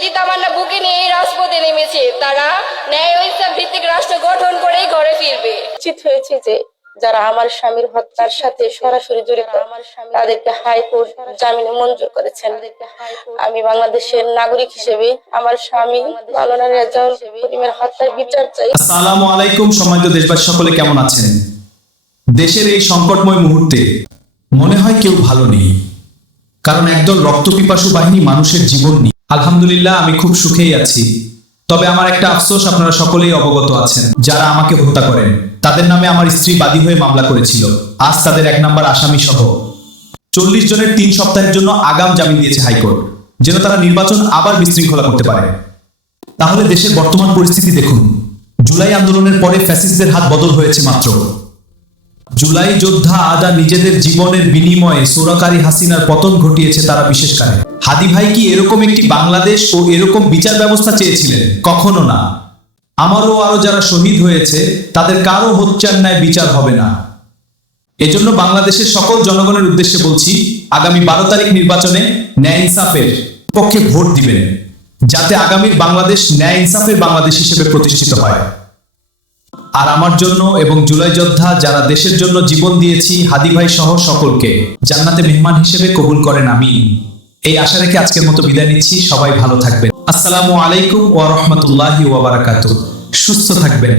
স্মৃতি তামান্না বুকে নিয়ে এই রাজপথে নেমেছে। তারা ন্যায় ও ইনসাফ ভিত্তিক রাষ্ট্র গঠন করেই ঘরে ফিরবে। নিশ্চিত হয়েছে যে যারা আমার স্বামীর হত্যার সাথে সরাসরি জড়িত তাদেরকে হাইকোর্ট জামিনে মঞ্জুর করেছেন। আমি বাংলাদেশের নাগরিক হিসেবে আমার স্বামী মাওলানা রেজাউল করিমের হত্যার বিচার চাই। আসসালামু আলাইকুম। সম্মানিত দেশবাসী সকলে কেমন আছেন? দেশের এই সংকটময় মুহূর্তে মনে হয় কেউ ভালো নেই, কারণ একদল রক্তপিপাসু বাহিনী মানুষের জীবন নিয়ে। আলহামদুলিল্লাহ আমি খুব সুখেই আছি। তবে আমার একটা আফসোস, আপনারা সকলেই অবগত আছেন, যারা আমাকে হত্যা করেন তাদের নামে আমার স্ত্রী বাদী হয়ে মামলা করেছিল। আজ তাদের 1 নম্বর আসামি সহ 40 জনের 3 সপ্তাহের জন্য আগাম জামিন দিয়েছে হাইকোর্ট, যেন তারা নির্বাচন আবার বিশৃঙ্খলা করতে পারে। তাহলে দেশের বর্তমান পরিস্থিতি দেখুন। জুলাই আন্দোলনের পরে ফ্যাসিস্টদের হাত বদল হয়েছে মাত্র। জুলাই যোদ্ধা আজা নিজেদের জীবনের বিনিময়ে সৌরাকারী হাসিনার পতন ঘটিয়েছে তারা বিশেষ করে। হাদি ভাই কি এরকম একটি বাংলাদেশ ও এরকম বিচার ব্যবস্থা চেয়েছিলেন? কখনো না। আমারও আরো যারা শহীদ হয়েছে তাদের কারো হত্যার ন্যায় বিচার হবে না। এজন্য বাংলাদেশের সকল জনগণের উদ্দেশ্যে বলছি, আগামী 12 তারিখ নির্বাচনে ন্যায় ইনসাফের পক্ষে ভোট দিবেন, যাতে আগামীর বাংলাদেশ ন্যায় ইনসাফের বাংলাদেশ হিসেবে প্রতিষ্ঠিত হয়। আর আমার জন্য এবং জুলাই যোদ্ধা যারা দেশের জন্য জীবন দিয়েছি হাদি ভাই সহ সকলকে জান্নাতে মেহমান হিসেবে কবুল করেন, আমি এই আশা রেখে আজকের মতো বিদায় নিচ্ছি। সবাই ভালো থাকবেন। আসসালামু আলাইকুম ওয়া রাহমাতুল্লাহি ওয়া বারাকাতুহু। সুস্থ থাকবেন।